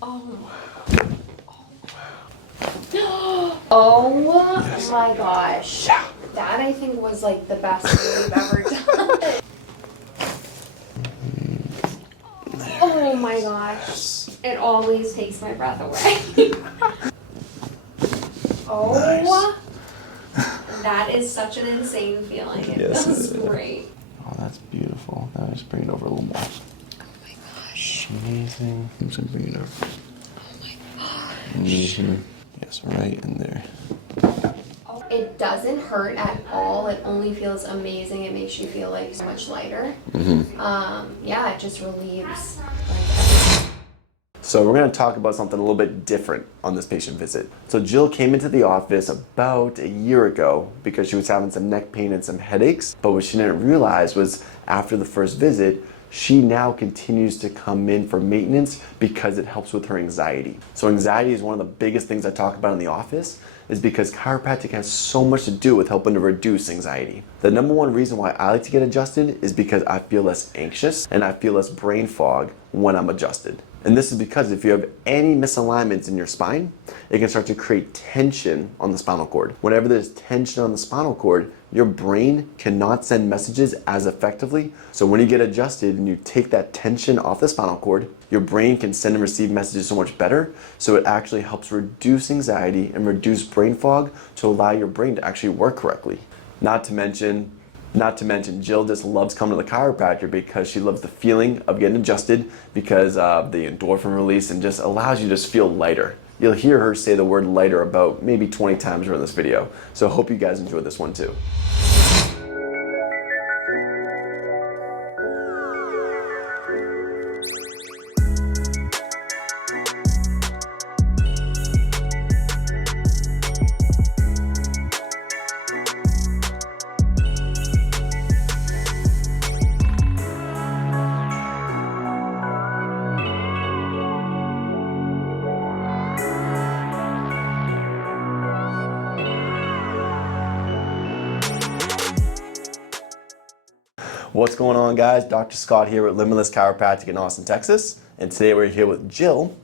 Oh. Oh Yes. my gosh. Yeah. That I think was like the best thing we've ever done. Oh my gosh. It always takes my breath away. Oh. Nice. That is such an insane feeling. It Yes, feels it is. great. Oh, that's beautiful. Now just bring it over a little more. Oh my gosh. Amazing. I'm just gonna bring it over. Oh my gosh. Amazing. Yes, right in there. It doesn't hurt at all. It only feels amazing. It makes you feel like so much lighter. Yeah, it just relieves. So we're going to talk about something a little bit different on this patient visit. So Jill came into the office about a year ago because she was having some neck pain and some headaches. But what she didn't realize was after the first visit, she now continues to come in for maintenance because it helps with her anxiety. So anxiety is one of the biggest things I talk about in the office, is because chiropractic has so much to do with helping to reduce anxiety. The number one reason why I like to get adjusted is because I feel less anxious and I feel less brain fog when I'm adjusted. And this is because if you have any misalignments in your spine, it can start to create tension on the spinal cord. Whenever there's tension on the spinal cord, your brain cannot send messages as effectively. So when you get adjusted and you take that tension off the spinal cord, your brain can send and receive messages so much better. So it actually helps reduce anxiety and reduce brain fog to allow your brain to actually work correctly. Not to mention, Jill just loves coming to the chiropractor because she loves the feeling of getting adjusted because of the endorphin release and just allows you to just feel lighter. You'll hear her say the word lighter about maybe 20 times during this video. So I hope you guys enjoyed this one too. What's going on, guys? Dr. Scott here with Limitless Chiropractic in Austin, Texas. And today we're here with Jill.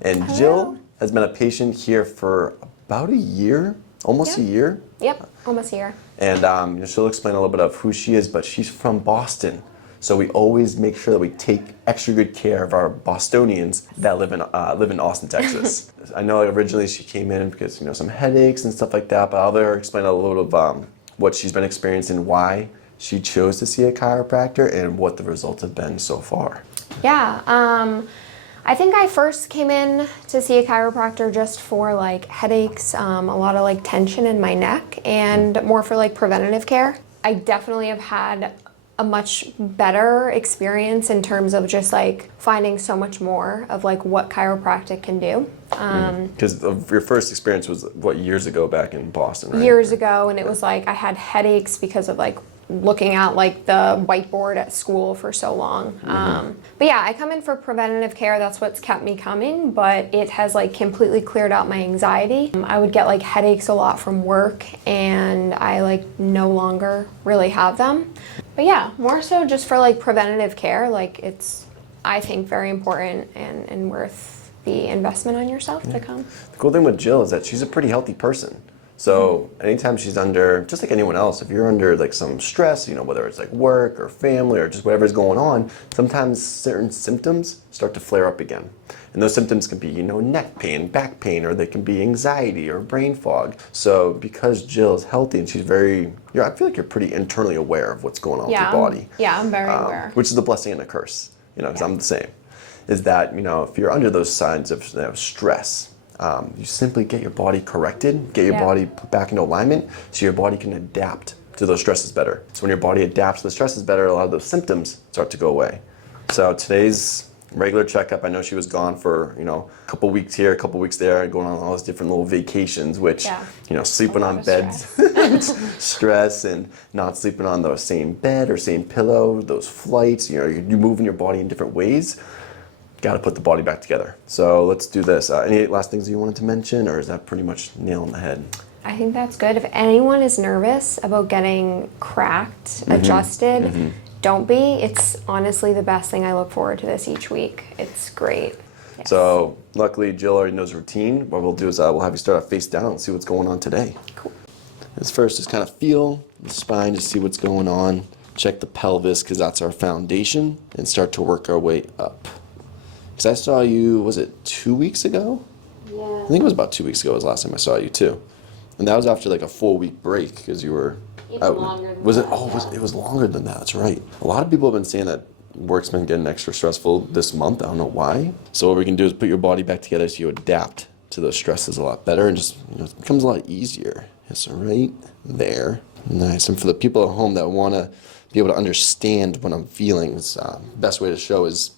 And Hello. Jill has been a patient here for about a year, almost a year. Yep, almost a year. And she'll explain a little bit of who she is, but she's from Boston. So we always make sure that we take extra good care of our Bostonians that live in Austin, Texas. I know originally she came in because some headaches and stuff like that, but I'll let her explain a little of what she's been experiencing, why she chose to see a chiropractor, and what the results have been so far. Yeah, I think I first came in to see a chiropractor just for like headaches, a lot of like tension in my neck, and more for like preventative care. I definitely have had a much better experience in terms of just like finding so much more of like what chiropractic can do. Because your first experience was what, years ago back in Boston, right? Years ago, and it was like I had headaches because of like looking at like the whiteboard at school for so long. But yeah, I come in for preventative care. That's what's kept me coming, but it has like completely cleared out my anxiety. I would get like headaches a lot from work, and I like no longer really have them. But yeah, more so just for like preventative care. Like it's, I think, very important and worth the investment on yourself to come. The cool thing with Jill is that she's a pretty healthy person. So anytime she's under, just like anyone else, if you're under like some stress, whether it's like work or family or just whatever's going on, sometimes certain symptoms start to flare up again. And those symptoms can be, neck pain, back pain, or they can be anxiety or brain fog. So because Jill is healthy and she's very, I feel like you're pretty internally aware of what's going on with your body. Yeah, I'm very aware. Which is a blessing and a curse, because I'm the same. Is that, if you're under those signs of stress, you simply get your body corrected, get your body put back into alignment so your body can adapt to those stresses better. So when your body adapts to the stresses better, a lot of those symptoms start to go away. So today's regular checkup, I know she was gone for, a couple weeks here, a couple weeks there, going on all these different little vacations, which, sleeping on beds, stress, and not sleeping on the same bed or same pillow, those flights, you're moving your body in different ways. Got to put the body back together. So let's do this. Any last things you wanted to mention, or is that pretty much nail on the head? I think that's good. If anyone is nervous about getting cracked, adjusted, don't be. It's honestly the best thing. I look forward to this each week. It's great. Yes. So luckily Jill already knows the routine. What we'll do is we'll have you start off face down and see what's going on today. Cool. Let's first just kind of feel the spine to see what's going on. Check the pelvis because that's our foundation, and start to work our way up. Because I saw you, was it 2 weeks ago? Yeah. I think it was about 2 weeks ago was the last time I saw you too. And that was after like a 4-week break because you were Even out. longer than was it? that, Oh, yeah. it was longer than that. That's right. A lot of people have been saying that work's been getting extra stressful this month. I don't know why. So what we can do is put your body back together so you adapt to those stresses a lot better, and just it becomes a lot easier. Yeah, so right there. Nice. And for the people at home that want to be able to understand what I'm feeling, best way to show is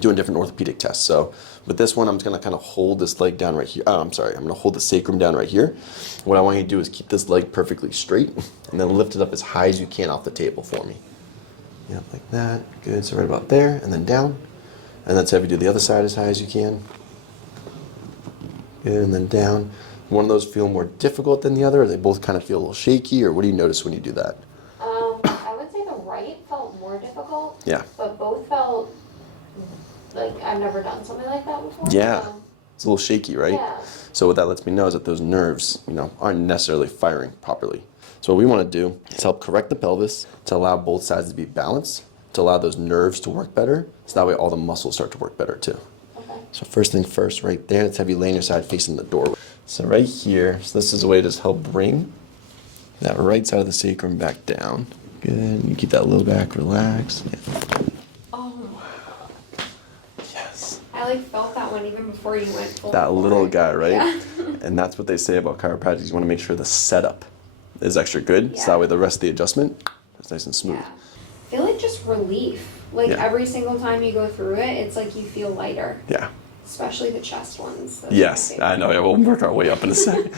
doing different orthopedic tests. So with this one, I'm just going to kind of hold this leg down right here. I'm going to hold the sacrum down right here. What I want you to do is keep this leg perfectly straight and then lift it up as high as you can off the table for me. Yeah, like that. Good. So right about there, and then down. And let's have you do the other side as high as you can. Good, and then down. One of those feel more difficult than the other, or they both kind of feel a little shaky, or what do you notice when you do that? I would say the right felt more difficult. Yeah. But both felt like I've never done something like that before. Yeah. So. It's a little shaky, right? Yeah. So what that lets me know is that those nerves, aren't necessarily firing properly. So what we want to do is help correct the pelvis to allow both sides to be balanced, to allow those nerves to work better, so that way all the muscles start to work better too. Okay. So first thing first, right there, let's have you lay on your side facing the doorway. So right here, so this is a way to just help bring that right side of the sacrum back down. Good. You keep that little back relaxed. Yeah. Oh. Yes. I felt that one even before you went full. That little guy, right? Yeah. And that's what they say about chiropractic. You want to make sure the setup is extra good, so that way the rest of the adjustment is nice and smooth. Yeah. I feel like just relief. Every single time you go through it, it's like you feel lighter. Yeah. Especially the chest ones. Those Yes, I know. Yeah, we'll work our way up in a sec.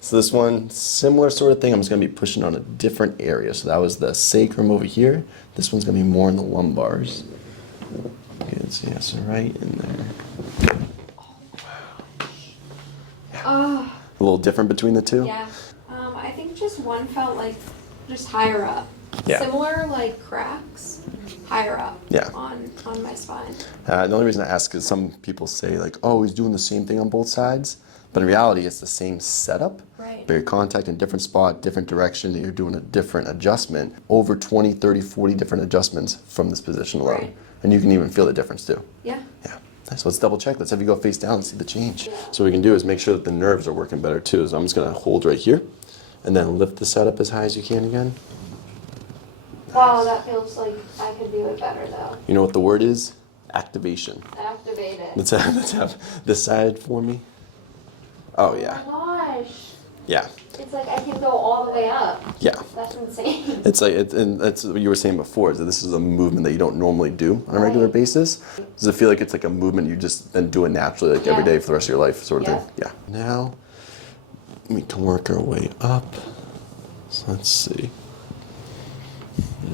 So this one, similar sort of thing. I'm just going to be pushing on a different area. So that was the sacrum over here. This one's going to be more in the lumbars. Good. So yeah, so right in there. Oh. A little different between the two? Yeah. I think just one felt like just higher up. Yeah. Similar cracks higher up. Yeah. On my spine. The only reason I ask is some people say oh, he's doing the same thing on both sides. But in reality, it's the same setup. Right. But you're contacting a different spot, different direction, and you're doing a different adjustment. Over 20, 30, 40 different adjustments from this position alone. Right. And you can even feel the difference too. Yeah. Yeah. So let's double check. Let's have you go face down and see the change. Yeah. So what we can do is make sure that the nerves are working better too. So I'm just going to hold right here and then lift the setup as high as you can again. Wow, that feels like I could do it better though. You know what the word is? Activation. Activate it. Let's have this side for me. Oh yeah. Oh my gosh. Yeah. It's like I can go all the way up. Yeah. That's insane. It's and that's what you were saying before, is that this is a movement that you don't normally do on a regular Right. basis. Does it feel like it's like a movement you've just been doing naturally every Yeah. day for the rest of your life sort of Yeah. thing? Yeah. Now we can work our way up. So let's see.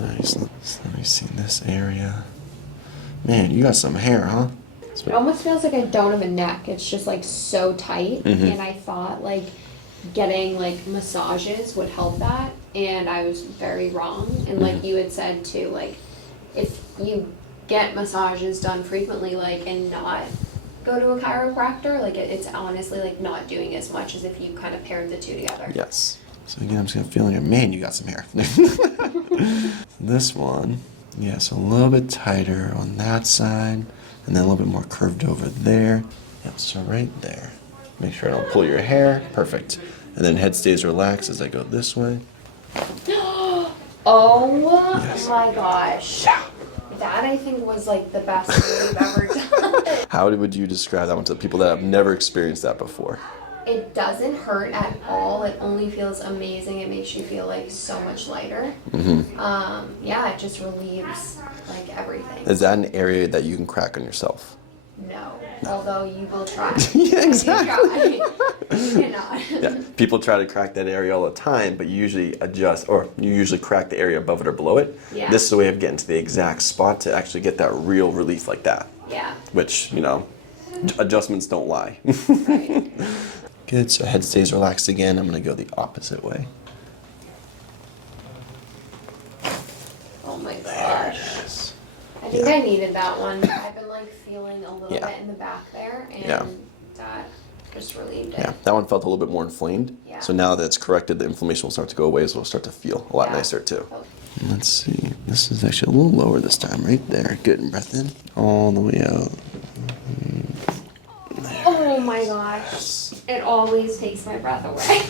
Nice. Let me see this area. Man, you got some hair, huh? It almost feels like I don't have a neck. It's just so tight. Mm-hmm. And I thought getting massages would help that, and I was very wrong. And Mm-hmm. you had said too, if you get massages done frequently, and not go to a chiropractor, it's honestly not doing as much as if you kind of paired the two together. Yes. So again, I'm just gonna feel man, you got some hair. This one, yeah, so a little bit tighter on that side, and then a little bit more curved over there. Yep, so right there. Make sure I don't pull your hair. Perfect. And then head stays relaxed as I go this way. Oh Yes. my gosh. Yeah. That I think was the best thing we've ever done. How would you describe that one to people that have never experienced that before? It doesn't hurt at all. It only feels amazing. It makes you feel so much lighter. Mm-hmm. Yeah, it just relieves everything. Is that an area that you can crack on yourself? No, although you will try. Yeah, exactly. You cannot. Yeah, people try to crack that area all the time, but you usually adjust, or you usually crack the area above it or below it. Yeah. This is a way of getting to the exact spot to actually get that real relief like that. Yeah. Which, adjustments don't lie. Right. Good, so head stays relaxed again. I'm going to go the opposite way. Oh my There gosh. it is. I think I needed that one. I've been like feeling a little Yeah. bit in the back there, and Yeah. that just relieved it. Yeah, that one felt a little bit more inflamed. Yeah. So now that it's corrected, the inflammation will start to go away, so it'll start to feel a lot Yeah. nicer too. Let's see. This is actually a little lower this time, right there. Good. And breath in, all the way out. Oh my gosh. It always takes my breath away.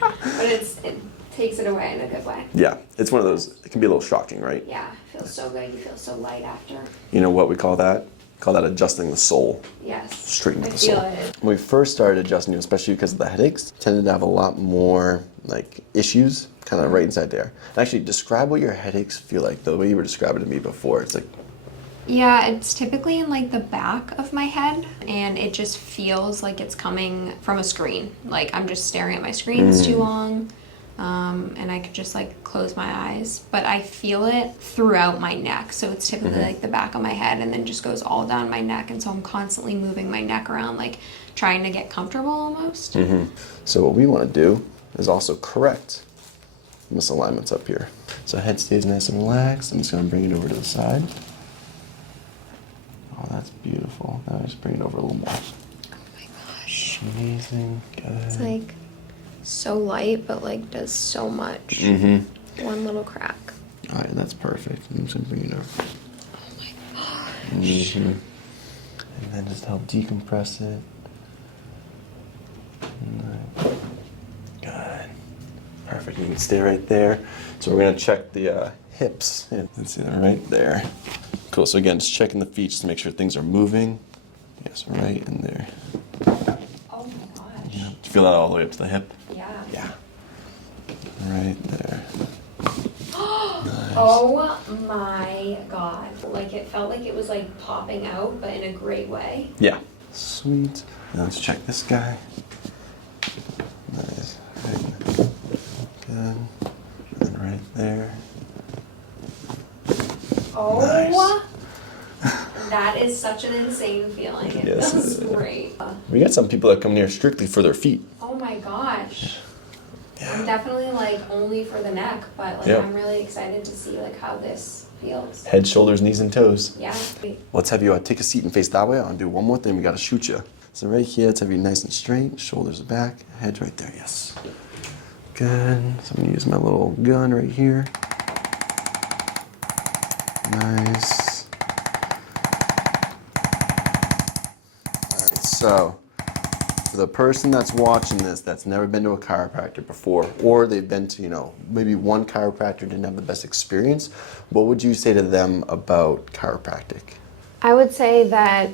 But it takes it away in a good way. Yeah, it's one of those, it can be a little shocking, right? Yeah, it feels so good. You feel so light after. You know what we call that? We call that adjusting the soul. Yes. Straighten I the feel soul. it. When we first started adjusting you, especially because of the headaches, tended to have a lot more like issues kind of right inside there. Actually, describe what your headaches feel like, the way you were describing it to me before. It's like, Yeah, it's typically in like the back of my head, and it just feels like it's coming from a screen. Like I'm just staring at my screens too long, and I could just like close my eyes. But I feel it throughout my neck, so it's typically like the back of my head, and then just goes all down my neck, and so I'm constantly moving my neck around, like trying to get comfortable almost. so what we want to do is also correct misalignments up here. So head stays nice and relaxed. I'm just going to bring it over to the side. Oh, that's beautiful. Now just bring it over a little more. Oh my gosh. Amazing. Good. It's like so light, but like does so much. One little crack. All right, that's perfect. I'm just going to bring it over. Oh my gosh. And then just help decompress it. Good. Perfect. You can stay right there. So we're going to check the hips. Yeah, let's see that right there. Cool. So again, just checking the feet just to make sure things are moving. Yes, right in there. Oh my gosh. Yeah. Do you feel that all the way up to the hip? Yeah. Yeah. Right there. Oh my god. Like it felt like it was like popping out, but in a great way. Yeah. Sweet. Now let's check this guy. Nice. Right. Good. And then right there. Oh, Nice. that is such an insane feeling. It Yes, feels it is. great. We got some people that come here strictly for their feet. Oh my gosh. Yeah. I'm definitely like only for the neck, but like Yeah. I'm really excited to see like how this feels. Head, shoulders, knees, and toes. Yeah. Let's have you take a seat and face that way. I'll do one more thing. We got to shoot you. So right here, let's have you nice and straight. Shoulders back. Head right there. Yes. Good. So I'm going to use my little gun right here. Nice. All right. So for the person that's watching this that's never been to a chiropractor before, or they've been to, maybe one chiropractor didn't have the best experience, what would you say to them about chiropractic? I would say that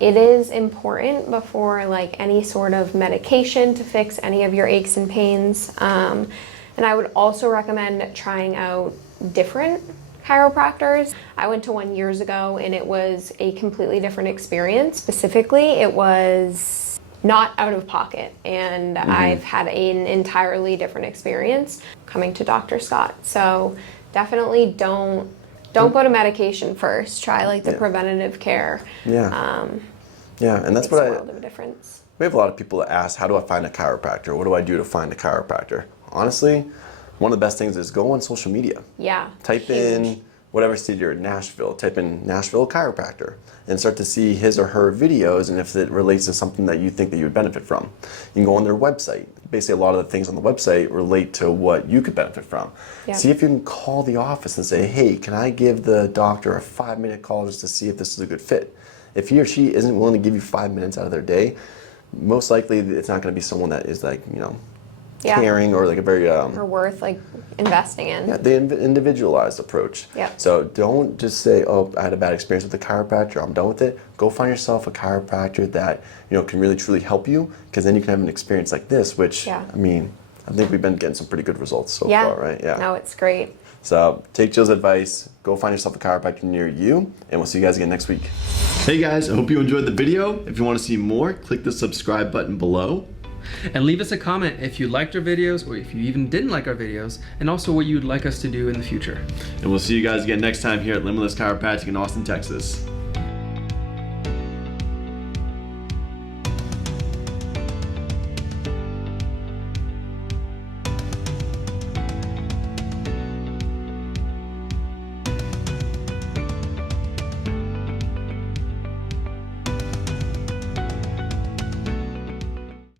it is important before like any sort of medication to fix any of your aches and pains. And I would also recommend trying out different chiropractors. I went to one years ago and it was a completely different experience. Specifically, it was not out of pocket, and I've had an entirely different experience coming to Dr. Scott. So definitely don't go to medication first. Try like the preventative care. Yeah. Yeah, and that's Makes what a world of a difference. we have a lot of people that ask, how do I find a chiropractor? What do I do to find a chiropractor? Honestly, one of the best things is go on social media. Yeah. Type in whatever city you're in, Nashville, type in Nashville chiropractor and start to see his or her videos and if it relates to something that you think that you would benefit from. You can go on their website. Basically, a lot of the things on the website relate to what you could benefit from. Yeah. See if you can call the office and say, hey, can I give the doctor a 5-minute call just to see if this is a good fit? If he or she isn't willing to give you 5 minutes out of their day, most likely it's not going to be someone that is like, caring or like a very Or worth like investing in. yeah, the individualized approach. Yeah. So don't just say, oh, I had a bad experience with the chiropractor, I'm done with it. Go find yourself a chiropractor that can really truly help you, because then you can have an experience like this, which Yeah. I think we've been getting some pretty good results so Yeah. far, right? Yeah. No, it's great. So take Jill's advice, go find yourself a chiropractor near you, and we'll see you guys again next week. Hey guys, I hope you enjoyed the video. If you want to see more, click the subscribe button below. And leave us a comment if you liked our videos, or if you even didn't like our videos, and also what you'd like us to do in the future. And we'll see you guys again next time here at Limitless Chiropractic in Austin, Texas.